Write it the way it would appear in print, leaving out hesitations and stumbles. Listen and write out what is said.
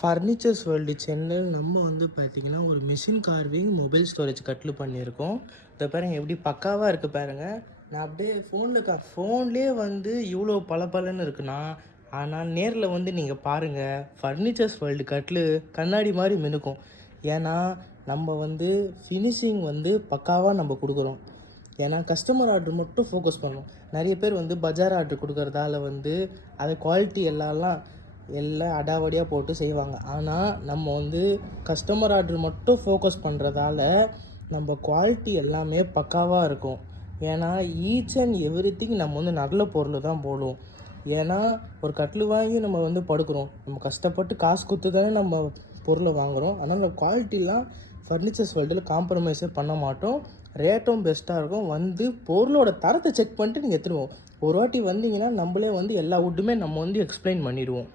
Furnitures world சென்னையில் நம்ம வந்து பார்த்திங்கன்னா ஒரு மிஷின் கார்விங் மொபைல் ஸ்டோரேஜ் கட்டில் பண்ணியிருக்கோம். இதை பாருங்கள் எப்படி பக்காவாக இருக்குது பாருங்கள். நான் அப்படியே ஃபோன்லேயே வந்து இவ்வளோ பளபளன்னு இருக்குன்னா, ஆனால் நேரில் வந்து நீங்கள் பாருங்கள் ஃபர்னிச்சர்ஸ் வேர்ல்டு கட்டில் கண்ணாடி மாதிரி மினுக்கும். ஏன்னா நம்ம வந்து ஃபினிஷிங் வந்து பக்காவாக நம்ம கொடுக்குறோம். ஏன்னா கஸ்டமர் ஆர்டர் மட்டும் ஃபோக்கஸ் பண்ணணும். நிறைய பேர் வந்து பஜார் ஆர்டர் கொடுக்குறதால வந்து அதை குவாலிட்டி எல்லாம் அடாவடியாக போட்டு செய்வாங்க. ஆனால் நம்ம வந்து கஸ்டமர் ஆர்டர் மட்டும் ஃபோக்கஸ் பண்ணுறதால நம்ம குவாலிட்டி எல்லாமே பக்காவாக இருக்கும். ஏன்னா ஈச் அண்ட் எவ்ரிதிங் நம்ம வந்து நல்ல பொருள் தான் போடுவோம். ஏன்னா ஒரு கட்டில் வாங்கி நம்ம வந்து படுக்கிறோம், நம்ம கஷ்டப்பட்டு காசு கொடுத்து தானே நம்ம பொருளை வாங்குகிறோம். அதனால் அந்த குவாலிட்டிலாம் ஃபர்னிச்சர்ஸ் வேர்ல்டில் காம்ப்ரமைஸே பண்ண மாட்டோம். ரேட்டும் பெஸ்ட்டாக இருக்கும். வந்து பொருளோட தரத்தை செக் பண்ணிட்டு நீங்கள் எடுத்துடுவோம். ஒரு வாட்டி வந்தீங்கன்னா நம்மளே வந்து எல்லா வுட்டுமே நம்ம வந்து எக்ஸ்பிளைன் பண்ணிடுவோம்.